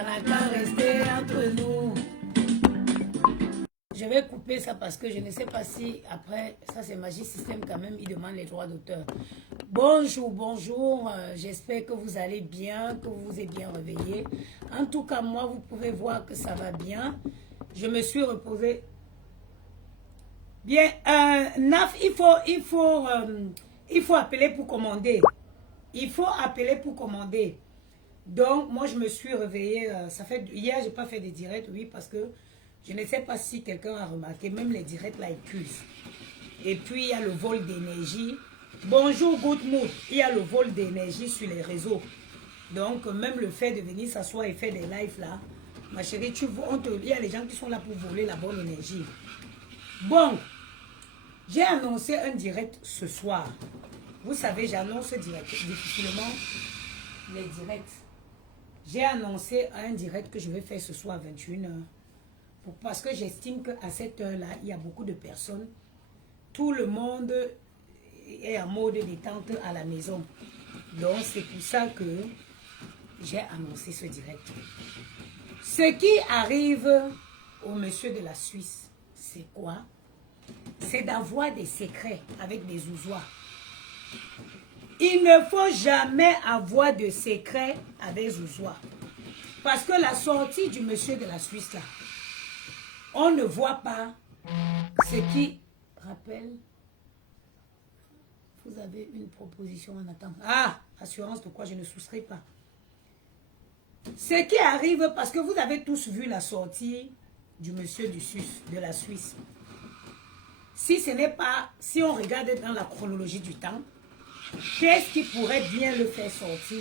ça n'a qu'à rester entre nous. Je vais couper ça parce que je ne sais pas si après, ça c'est Magic System quand même, il demande les droits d'auteur. Bonjour, bonjour, j'espère que vous allez bien, que vous vous êtes bien réveillés. En tout cas, moi, vous pouvez voir que ça va bien. Je me suis reposée. Bien, Naf, il faut appeler pour commander. Il faut appeler pour commander. Donc, moi, je me suis réveillée, ça fait, hier, je n'ai pas fait de direct, oui, parce que je ne sais pas si quelqu'un a remarqué, même les directs là, ils puissent. Et puis, il y a le vol d'énergie. Bonjour, Good Mood. Il y a le vol d'énergie sur les réseaux. Donc, même le fait de venir s'asseoir et faire des lives là, ma chérie, il y a les gens qui sont là pour voler la bonne énergie. Bon, j'ai annoncé un direct ce soir. Vous savez, j'annonce difficilement les directs. J'ai annoncé un direct que je vais faire ce soir à 21h. Parce que j'estime qu'à cette heure-là, il y a beaucoup de personnes. Tout le monde est en mode détente à la maison. Donc, c'est pour ça que j'ai annoncé ce direct. Ce qui arrive au monsieur de la Suisse, c'est quoi? C'est d'avoir des secrets avec des zouzois. Il ne faut jamais avoir de secrets avec zouzois. Parce que la sortie du monsieur de la Suisse, là, on ne voit pas ce qui rappelle. Vous avez une proposition en attente. Ah, assurance de quoi je ne souscris pas. Ce qui arrive, parce que vous avez tous vu la sortie du monsieur de la Suisse. Si ce n'est pas, si on regarde dans la chronologie du temps, qu'est-ce qui pourrait bien le faire sortir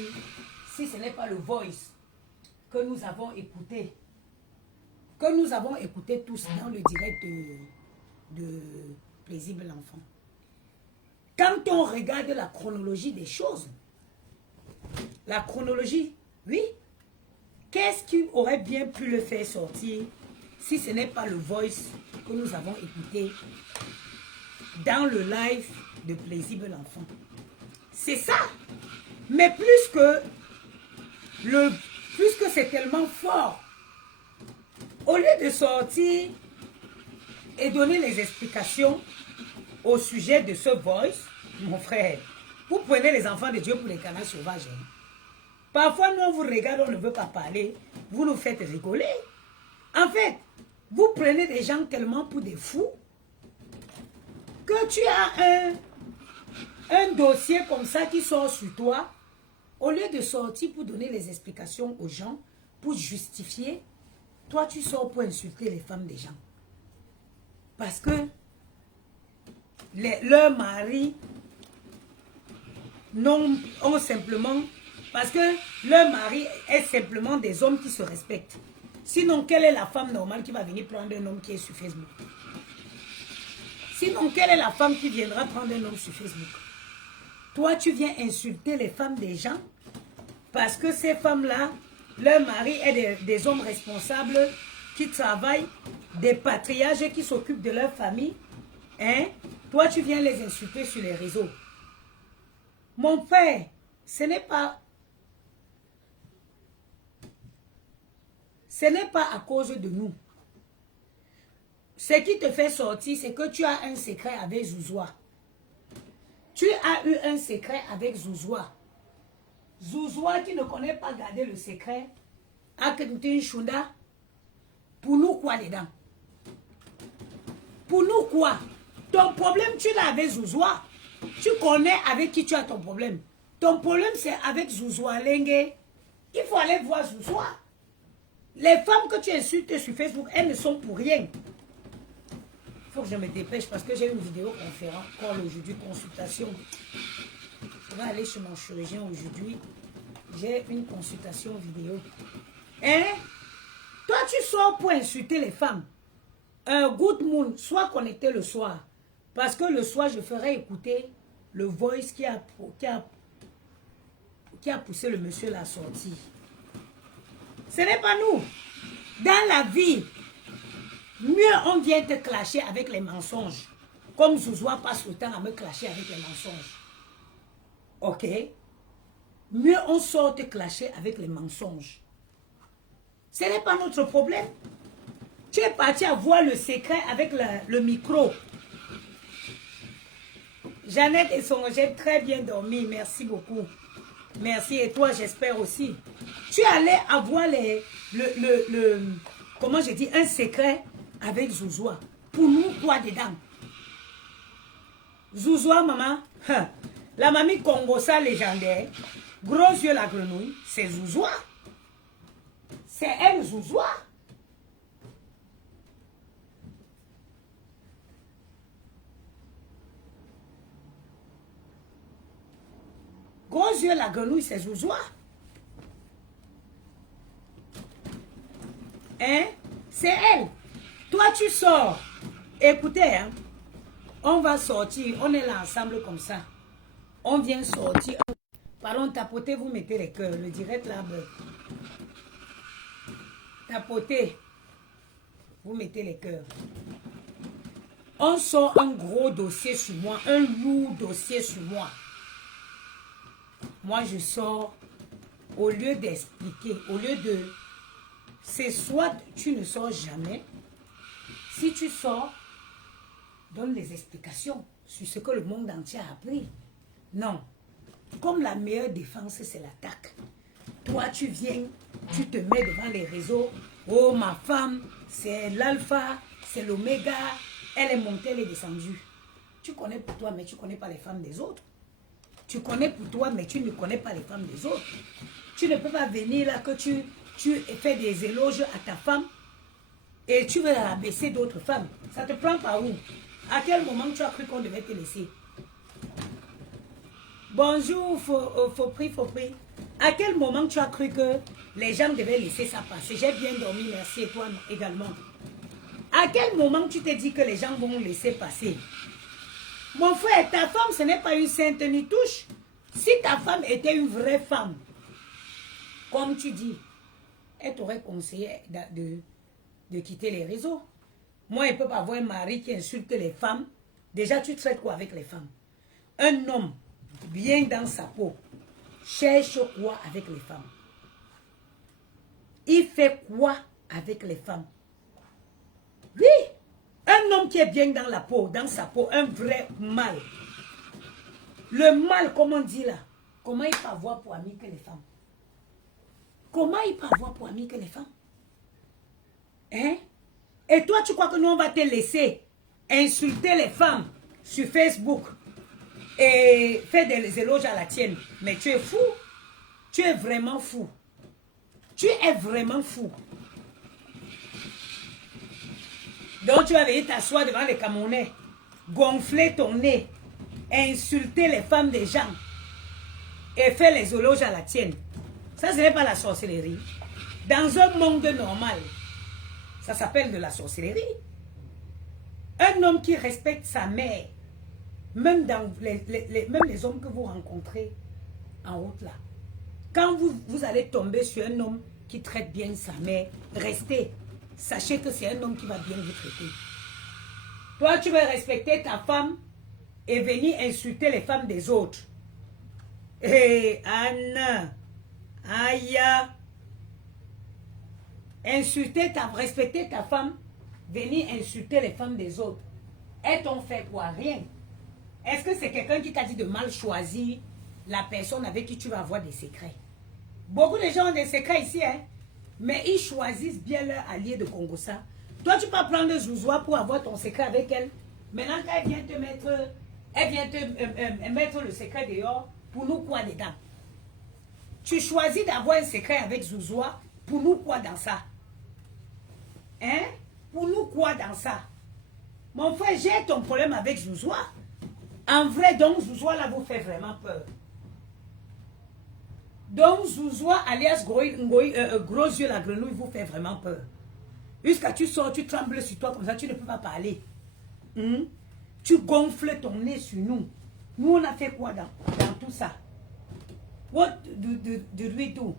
si ce n'est pas le voice que nous avons écouté? Que nous avons écouté tous dans le direct de Plaisible L'Enfant. Quand on regarde la chronologie des choses, la chronologie, oui, qu'est-ce qui aurait bien pu le faire sortir si ce n'est pas le voice que nous avons écouté dans le live de Plaisible L'Enfant? C'est ça. Mais puisque c'est tellement fort, au lieu de sortir et donner les explications au sujet de ce voice, mon frère, vous prenez les enfants de Dieu pour les canards sauvages. Hein. Parfois, nous, on vous regarde, on ne veut pas parler, vous nous faites rigoler. En fait, vous prenez des gens tellement pour des fous que tu as un dossier comme ça qui sort sur toi, au lieu de sortir pour donner les explications aux gens, pour justifier. Toi, tu sors pour insulter les femmes des gens. Parce que leurs maris ont simplement... Parce que leur mari est simplement des hommes qui se respectent. Sinon, quelle est la femme normale qui va venir prendre un homme qui est sur Facebook? Sinon, quelle est la femme qui viendra prendre un homme sur Facebook? Toi, tu viens insulter les femmes des gens parce que ces femmes-là, leur mari est des hommes responsables qui travaillent, des patriarches qui s'occupent de leur famille. Hein? Toi, tu viens les insulter sur les réseaux. Mon père, ce n'est pas à cause de nous. Ce qui te fait sortir, c'est que tu as un secret avec Zouzoua. Tu as eu un secret avec Zouzoua. Zouzoua qui ne connaît pas garder le secret, a que une chounda. Pour nous quoi dedans? Pour nous quoi? Ton problème, tu l'as avec Zouzoua. Tu connais avec qui tu as ton problème. Ton problème, c'est avec Zouzoua Lengue. Il faut aller voir Zouzoua. Les femmes que tu insultes sur Facebook, elles ne sont pour rien. Il faut que je me dépêche parce que j'ai une vidéoconférence, aujourd'hui, consultation. Je vais aller chez mon chirurgien aujourd'hui. J'ai une consultation vidéo. Hein? Toi, tu sors pour insulter les femmes. Good Moon, sois connecté le soir. Parce que le soir, je ferai écouter le voice qui a poussé le monsieur à la sortie. Ce n'est pas nous. Dans la vie, mieux on vient te clasher avec les mensonges. Comme Zouzoua passe le temps à me clasher avec les mensonges. Ok? Mieux on sort te clasher avec les mensonges. Ce n'est pas notre problème. Tu es parti à voir le secret avec le micro. Jeannette et son j'ai très bien dormi. Merci beaucoup. Merci. Et toi, j'espère aussi. Tu allais avoir comment je dis, un secret avec Zouzoua. Pour nous, quoi dedans? Zouzoua, maman. La mamie Congosa légendaire. Gros yeux la grenouille. C'est Zouzoua. C'est elle, Zouzoua. Gros yeux la grenouille, c'est Zouzoua. Hein? C'est elle. Toi, tu sors. Écoutez, hein, on va sortir. On est là ensemble comme ça. On vient sortir. Pardon, tapotez, vous mettez les cœurs. Le direct là. Tapotez. Vous mettez les cœurs. On sort un gros dossier sur moi. Un lourd dossier sur moi. Moi, je sors. Au lieu d'expliquer, au lieu de... C'est soit tu ne sors jamais. Si tu sors, donne des explications sur ce que le monde entier a appris. Non. Comme la meilleure défense, c'est l'attaque. Toi, tu viens, tu te mets devant les réseaux. Oh, ma femme, c'est l'alpha, c'est l'oméga. Elle est montée, elle est descendue. Tu connais pour toi, mais tu ne connais pas les femmes des autres. Tu connais pour toi, mais tu ne connais pas les femmes des autres. Tu ne peux pas venir là que tu fais des éloges à ta femme et tu veux la baisser d'autres femmes. Ça te prend par où? À quel moment tu as cru qu'on devait te laisser? Bonjour, faut prix. À quel moment tu as cru que les gens devaient laisser ça passer? J'ai bien dormi, merci, et toi également. À quel moment tu t'es dit que les gens vont laisser passer? Mon frère, ta femme, ce n'est pas une sainte ni touche. Si ta femme était une vraie femme, comme tu dis, elle t'aurait conseillé de quitter les réseaux. Moi, il ne peut pas avoir un mari qui insulte les femmes. Déjà, tu traites quoi avec les femmes? Un homme bien dans sa peau cherche quoi avec les femmes? Il fait quoi avec les femmes? Oui, un homme qui est bien dans la peau, dans sa peau, un vrai mâle. Le mâle, comment on dit là? Comment il peut avoir pour ami que les femmes? Comment il peut avoir pour ami que les femmes? Hein? Et toi, tu crois que nous, on va te laisser insulter les femmes sur Facebook et faire des éloges à la tienne? Mais tu es fou. Tu es vraiment fou. Tu es vraiment fou. Donc, tu vas venir t'asseoir devant les Camerounais, gonfler ton nez, insulter les femmes des gens et faire les éloges à la tienne. Ça, ce n'est pas la sorcellerie. Dans un monde normal, ça s'appelle de la sorcellerie. Un homme qui respecte sa mère, même dans même les hommes que vous rencontrez en route là, quand vous allez tomber sur un homme qui traite bien sa mère, restez. Sachez que c'est un homme qui va bien vous traiter. Toi, tu veux respecter ta femme et venir insulter les femmes des autres. Hé, Anna, Aya, respecter ta femme, venir insulter les femmes des autres. Elles t'ont fait quoi? Rien. Est-ce que c'est quelqu'un qui t'a dit de mal choisir la personne avec qui tu vas avoir des secrets? Beaucoup de gens ont des secrets ici, hein? Mais ils choisissent bien leur allié de Congosa. Toi, tu peux prendre Zouzoua pour avoir ton secret avec elle. Maintenant, quand elle vient te mettre le secret dehors, pour nous quoi dedans? Tu choisis d'avoir un secret avec Zouzoua, pour nous quoi dans ça? Hein? Pour nous quoi dans ça? Mon frère, j'ai ton problème avec Zouzoua. En vrai, donc Zouzoua là vous fait vraiment peur. Donc Zouzoua alias gros yeux la grenouille vous fait vraiment peur. Jusqu'à tu sors, tu trembles sur toi comme ça, tu ne peux pas parler. Tu gonfles ton nez sur nous. Nous on a fait quoi dans tout ça? What do we do?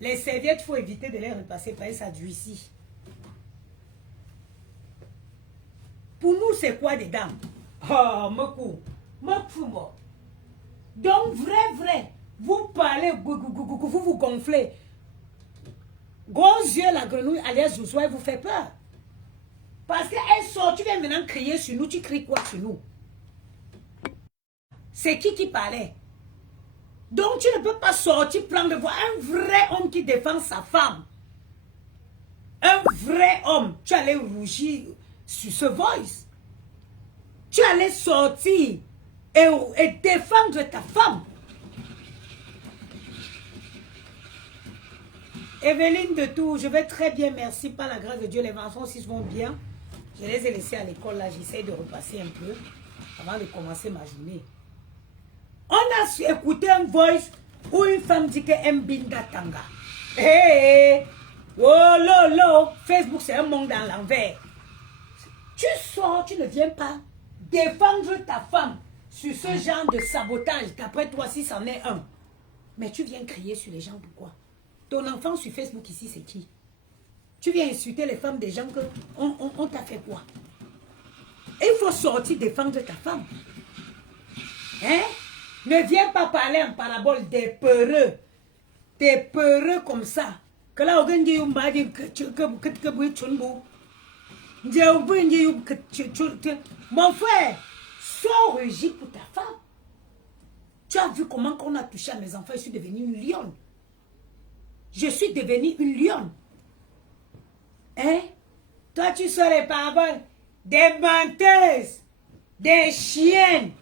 Les serviettes, il faut éviter de les repasser par ça du ici. Pour nous, c'est quoi dedans? Oh, Mokou. Mokou. Donc, vrai, vous parlez, vous gonflez. Gros yeux, la grenouille, alias Zouzou, elle vous fait peur. Parce qu'elle sort, tu viens maintenant crier sur nous, tu cries quoi sur nous? C'est qui parlait? Donc tu ne peux pas sortir, prendre voix. Un vrai homme qui défend sa femme. Un vrai homme. Tu allais rougir sur ce voice. Tu allais sortir et défendre ta femme. Evelyne de Tours, je vais très bien, merci. Par la grâce de Dieu, les enfants aussi vont bien. Je les ai laissés à l'école là, j'essaie de repasser un peu avant de commencer ma journée. On a écouté un voice où une femme dit qu'elle aime Binda Tanga. Hé, oh lolo, Facebook c'est un monde dans l'envers. Tu sors, tu ne viens pas défendre ta femme sur ce genre de sabotage. D'après toi, si c'en est un. Mais tu viens crier sur les gens, pourquoi? Ton enfant sur Facebook ici, c'est qui? Tu viens insulter les femmes des gens que on t'a fait quoi? Et il faut sortir défendre ta femme. Hein? Ne viens pas parler en parabole des peureux. Des peureux comme ça. Que là, on dit mon frère, sois régis pour ta femme. Tu as vu comment on a touché à mes enfants? Je suis devenue une lionne. Je suis devenue une lionne. Hein? Toi, tu sors les paraboles des menteuses, des chiennes,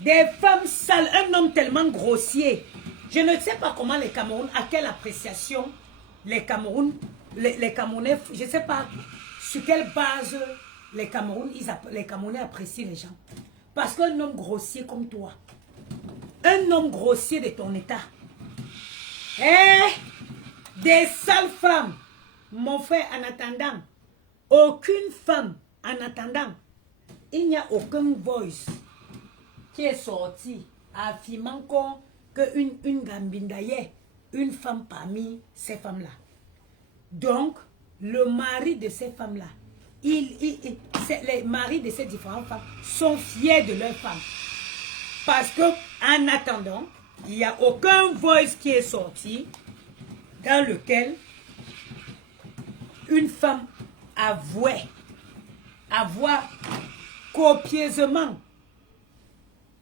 des femmes sales, un homme tellement grossier. Je ne sais pas comment les Camerounais, à quelle appréciation les Camerounais, je ne sais pas sur quelle base les Camerounais apprécient les gens. Parce qu'un homme grossier comme toi, un homme grossier de ton état, des sales femmes, mon frère, en attendant, aucune femme, en attendant, il n'y a aucun voice qui est sorti affirmant qu'une Gambindaye, une femme parmi ces femmes-là. Donc, le mari de ces femmes-là, les maris de ces différentes femmes sont fiers de leurs femmes. Parce que, en attendant, il n'y a aucun voice qui est sorti dans lequel une femme avouait avoir copieusement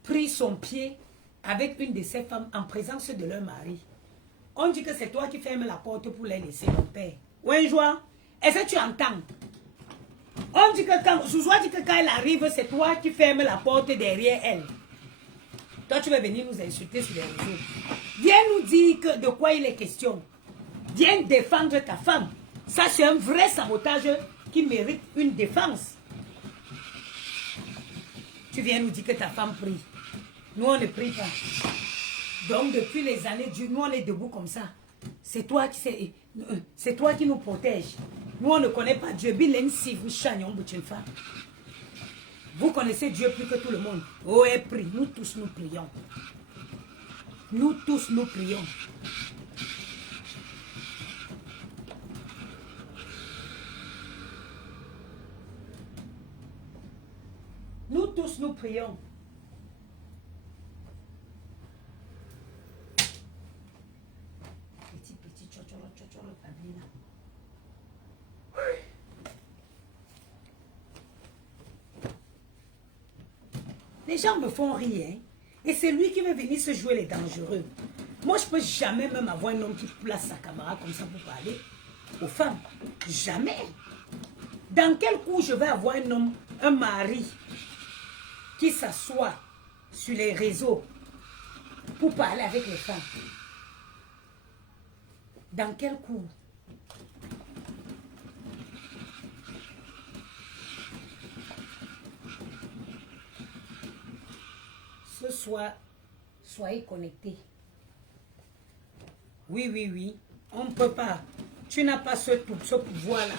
pris son pied avec une de ces femmes en présence de leur mari. On dit que c'est toi qui fermes la porte pour les laisser, mon père. Oui, joie. Est-ce que tu entends? On dit que quand Zouzoua dit que quand elle arrive, c'est toi qui fermes la porte derrière elle. Toi, tu vas venir nous insulter sur les réseaux. Viens nous dire que, de quoi il est question. Viens défendre ta femme. Ça, c'est un vrai sabotage qui mérite une défense. Tu viens nous dire que ta femme prie. Nous, on ne prie pas. Donc, depuis les années, nous, on est debout comme ça. C'est toi qui nous protège. Nous, on ne connaît pas Dieu. Vous connaissez Dieu plus que tout le monde. Oh, et prie. Nous tous, nous prions. Nous tous, nous prions. Nous tous, nous prions. Petit, tchotchoro, tablina. Les gens me font rire, hein? Et c'est lui qui veut venir se jouer les dangereux. Moi, je ne peux jamais même avoir un homme qui place sa caméra comme ça pour parler aux femmes. Jamais. Dans quel coup je vais avoir un homme, un mari, qui s'assoit sur les réseaux pour parler avec les femmes? Dans quel coup? Ce soir, soyez connectés. Oui, oui, oui. On ne peut pas. Tu n'as pas ce pouvoir-là.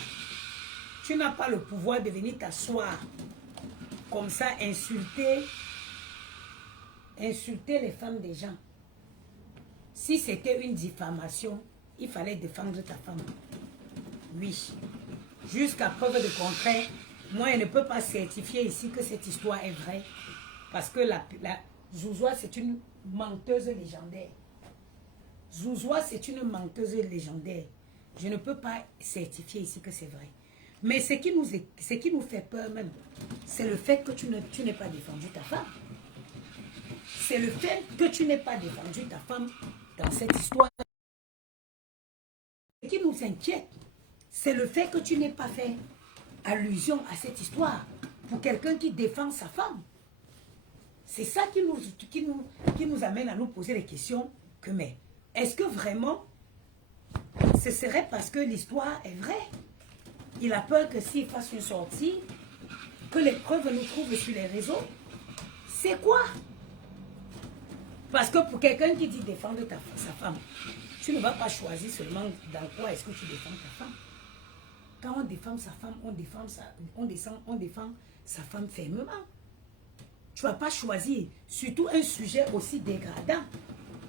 Tu n'as pas le pouvoir de venir t'asseoir comme ça, insulter les femmes des gens. Si c'était une diffamation, il fallait défendre ta femme. Oui. Jusqu'à preuve de contraire, moi, je ne peux pas certifier ici que cette histoire est vraie. Parce que la Zouzoua, c'est une menteuse légendaire. Zouzoua, c'est une menteuse légendaire. Je ne peux pas certifier ici que c'est vrai. Mais ce qui nous fait peur même, c'est le fait que tu n'aies pas défendu ta femme. C'est le fait que tu n'aies pas défendu ta femme dans cette histoire. Ce qui nous inquiète, c'est le fait que tu n'aies pas fait allusion à cette histoire pour quelqu'un qui défend sa femme. C'est ça qui nous amène à nous poser les questions que, mais est-ce que vraiment ce serait parce que l'histoire est vraie? Il a peur que s'il fasse une sortie, que les preuves nous trouvent sur les réseaux. C'est quoi? Parce que pour quelqu'un qui dit défendre sa femme, tu ne vas pas choisir seulement dans quoi est-ce que tu défends ta femme. Quand on défend sa femme, on défend sa femme fermement. Tu ne vas pas choisir, surtout un sujet aussi dégradant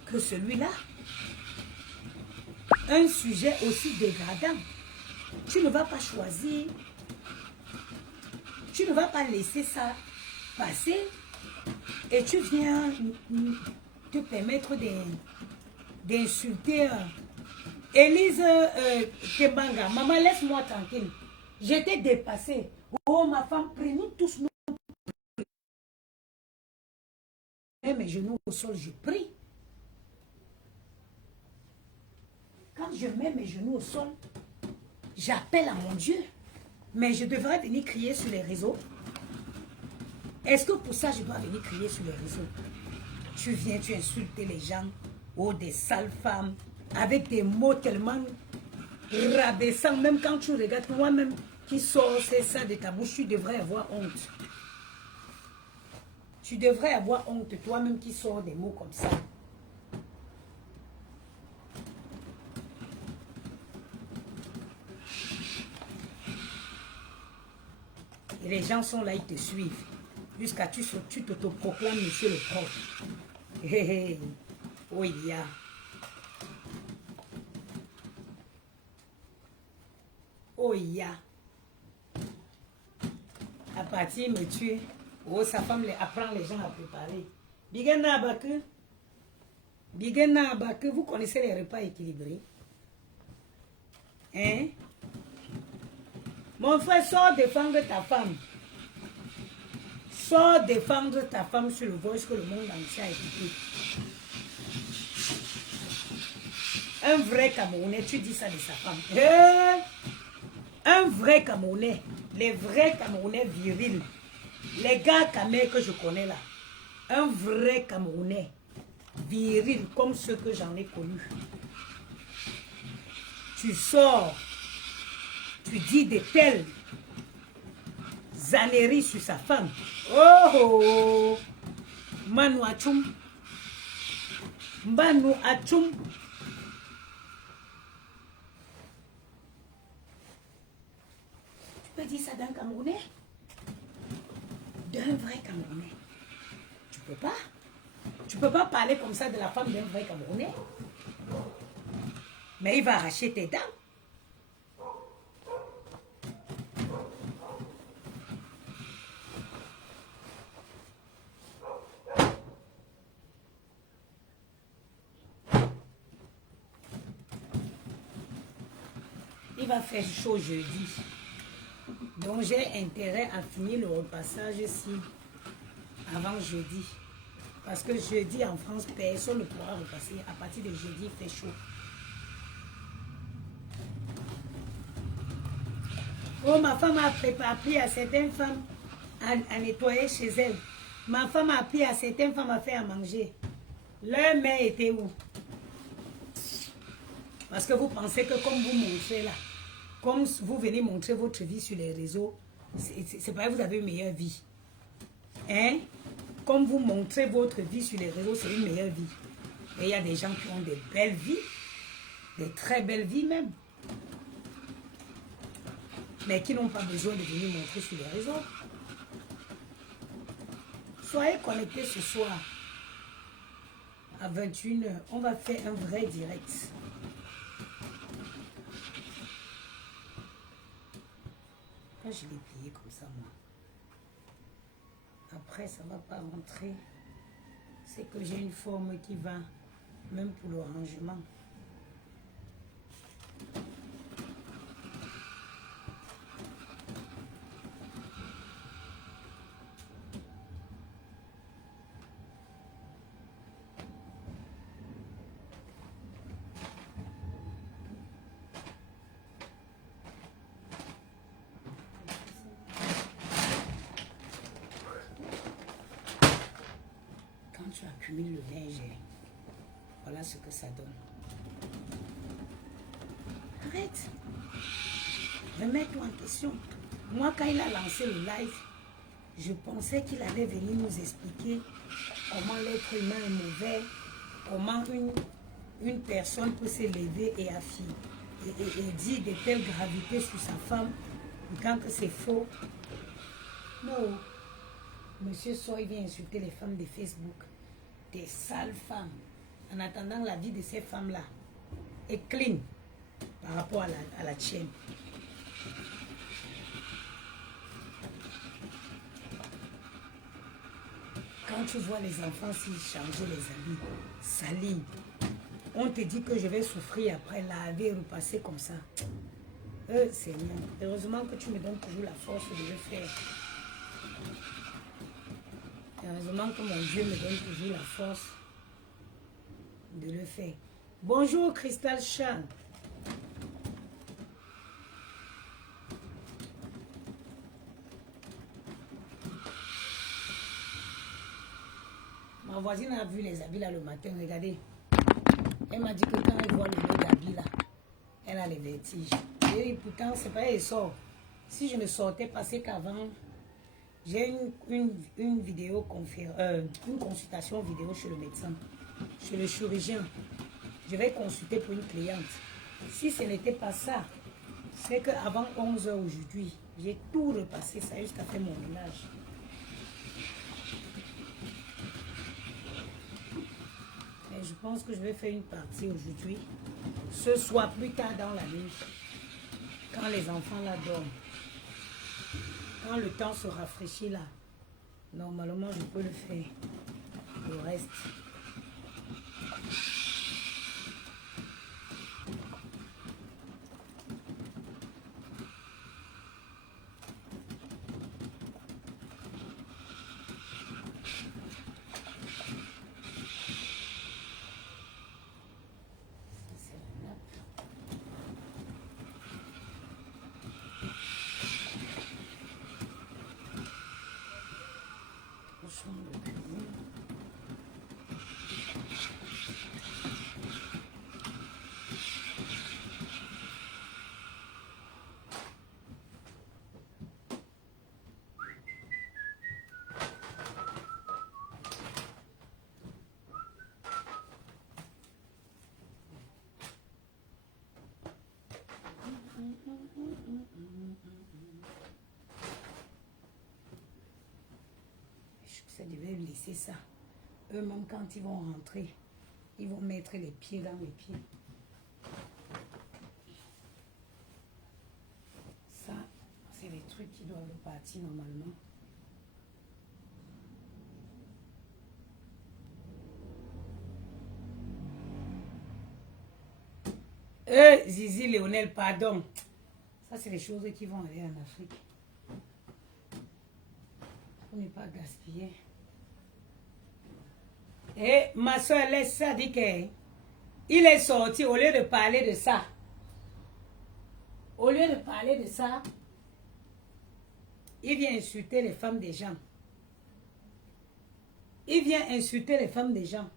que celui-là. Un sujet aussi dégradant. Tu ne vas pas choisir, tu ne vas pas laisser ça passer et tu viens te permettre d'insulter Élise Kebanga. Maman, laisse-moi tranquille. J'étais dépassée. Oh, ma femme, prenons tous nos... Je mets mes genoux au sol, je prie. Quand je mets mes genoux au sol, j'appelle à mon Dieu. Mais je devrais venir crier sur les réseaux. Est-ce que pour ça, je dois venir crier sur les réseaux? Tu viens, tu insultes les gens, oh, des sales femmes, avec des mots tellement rabaissants. Même quand tu regardes toi-même qui sort ça de ta bouche, tu devrais avoir honte. Tu devrais avoir honte, toi-même qui sors des mots comme ça. Et les gens sont là, ils te suivent. Jusqu'à tu t'autoproclames monsieur le prof. Hé hé. Oh, il y a. Oh, il y a. À partir me tuer. Oh, sa femme apprend les gens à préparer. Bigana Abaku. Bigana Abaku, vous connaissez les repas équilibrés? Hein? Mon frère, sors défendre ta femme. Sors défendre ta femme sur le voice que le monde entier a écouté. Un vrai Camerounais, tu dis ça de sa femme. Un vrai Camerounais, les vrais Camerounais virils, les gars camés que je connais là, un vrai Camerounais viril comme ceux que j'en ai connus. Tu sors, tu dis de telles âneries sur sa femme. Oh, Manu Achum, Manu Achum. Tu peux dire ça d'un Camerounais? D'un vrai Camerounais. Tu peux pas. Tu peux pas parler comme ça de la femme d'un vrai Camerounais. Mais il va arracher tes dents. Il va faire chaud jeudi. Donc j'ai intérêt à finir le repassage ici avant jeudi. Parce que jeudi en France, personne ne pourra repasser. À partir de jeudi, il fait chaud. Oh, ma femme a appris à certaines femmes à nettoyer chez elle. Ma femme a appris à certaines femmes à faire à manger. Leur mère était où? Parce que vous pensez que comme vous montrez là, comme vous venez montrer votre vie sur les réseaux, c'est pas que vous avez une meilleure vie. Hein? Comme vous montrez votre vie sur les réseaux, c'est une meilleure vie. Et il y a des gens qui ont des belles vies, des très belles vies même, mais qui n'ont pas besoin de venir montrer sur les réseaux. Soyez connectés ce soir à 21 h. On va faire un vrai direct. Quand je l'ai plié comme ça, moi. Après, ça ne va pas rentrer. C'est que j'ai une forme qui va, même pour le rangement. accumule le linge. Voilà ce que ça donne. Arrête. Remets-toi en question. Moi, quand il a lancé le live, je pensais qu'il allait venir nous expliquer comment l'être humain est mauvais, comment une personne peut s'élever et dire de telles gravités sur sa femme, quand c'est faux. Non. Monsieur Soy vient insulter les femmes de Facebook. Des sales femmes. En attendant, la vie de ces femmes-là est clean par rapport à la tienne. Quand tu vois les enfants s'y changer les habits, salir, on te dit que je vais souffrir après, laver, repasser comme ça. Seigneur, heureusement que tu me donnes toujours la force de le faire. Heureusement que mon Dieu me donne toujours la force de le faire. Bonjour Crystal Chan. Ma voisine a vu les habits là le matin, regardez. Elle m'a dit que quand elle voit le lot d'habits là, elle a les vertiges. Et pourtant, c'est pas elle sort. Si je ne sortais pas, c'est qu'avant, j'ai une vidéo une consultation vidéo chez le médecin, chez le chirurgien. Je vais consulter pour une cliente. Si ce n'était pas ça, c'est qu'avant 11 h aujourd'hui, j'ai tout repassé ça jusqu'à faire mon ménage. Mais je pense que je vais faire une partie aujourd'hui. Ce soir, plus tard dans la nuit, quand les enfants là dorment. Quand le temps se rafraîchit là, normalement je peux le faire. Le reste. Je devais laisser ça. Eux-mêmes, quand ils vont rentrer, ils vont mettre les pieds dans les pieds. Ça, c'est les trucs qui doivent partir normalement. Zizi Léonel, pardon. Ça, c'est les choses qui vont aller en Afrique. Pour ne pas gaspiller. Et ma soeur laisse ça, dit qu'il est sorti au lieu de parler de ça. Au lieu de parler de ça, il vient insulter les femmes des gens. Il vient insulter les femmes des gens.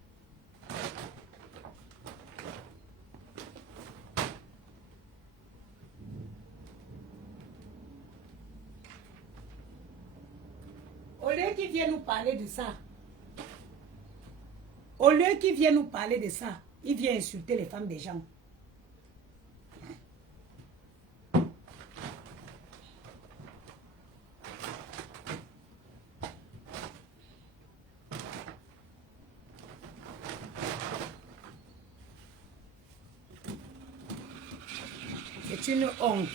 Au lieu qu'il vienne nous parler de ça, au lieu qu'il vienne nous parler de ça, il vient insulter les femmes des gens. C'est une honte.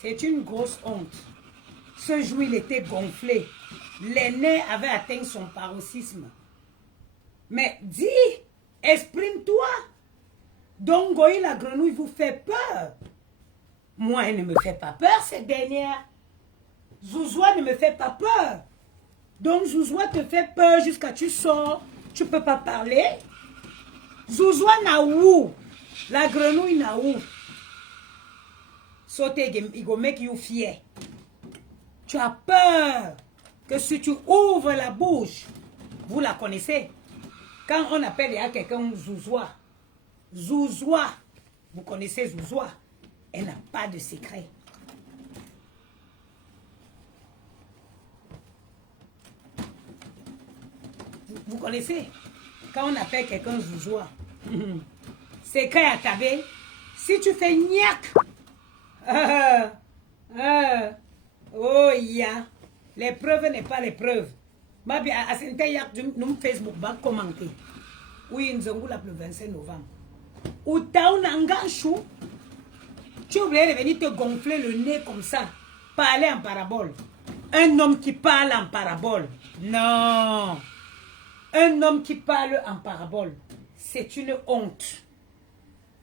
C'est une grosse honte. Ce jour, il était gonflé. Les nerfs avaient atteint son paroxysme. Mais dis, exprime-toi. Donc, Goï, la grenouille vous fait peur. Moi, elle ne me fait pas peur, cette dernière. Zouzoua ne me fait pas peur. Donc, Zouzoua te fait peur jusqu'à tu sors. Tu ne peux pas parler. Zouzoua n'a où? La grenouille n'a où? Sauter, il va make you fier. Tu as peur que si tu ouvres la bouche, vous la connaissez. Quand on appelle quelqu'un Zouzoua, Zouzoua, vous connaissez Zouzoua, elle n'a pas de secret. Vous connaissez? Quand on appelle quelqu'un Zouzoua, secret à tabé, si tu fais niaque, oh ya, les preuves n'est pas les preuves. Ma bien, à nous Facebook va commenter. Oui, nous avons le 25 novembre. Ou t'as un enganchou, tu voulais venir te gonfler le nez comme ça, parler en parabole. Un homme qui parle en parabole. Non. Un homme qui parle en parabole, c'est une honte.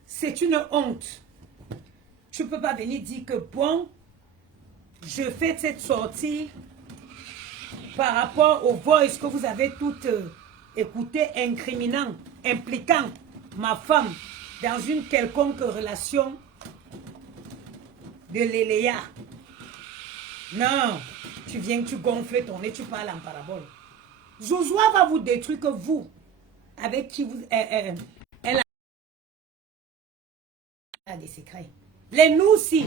C'est une honte. Tu ne peux pas venir dire que bon, je fais cette sortie par rapport aux voix que vous avez toutes écoutées, incriminant, impliquant ma femme dans une quelconque relation de l'éléa. Non, tu viens, tu gonfles ton nez, tu parles en parabole. Zouzoua va vous détruire que vous, avec qui vous, elle a des secrets. Les nous aussi.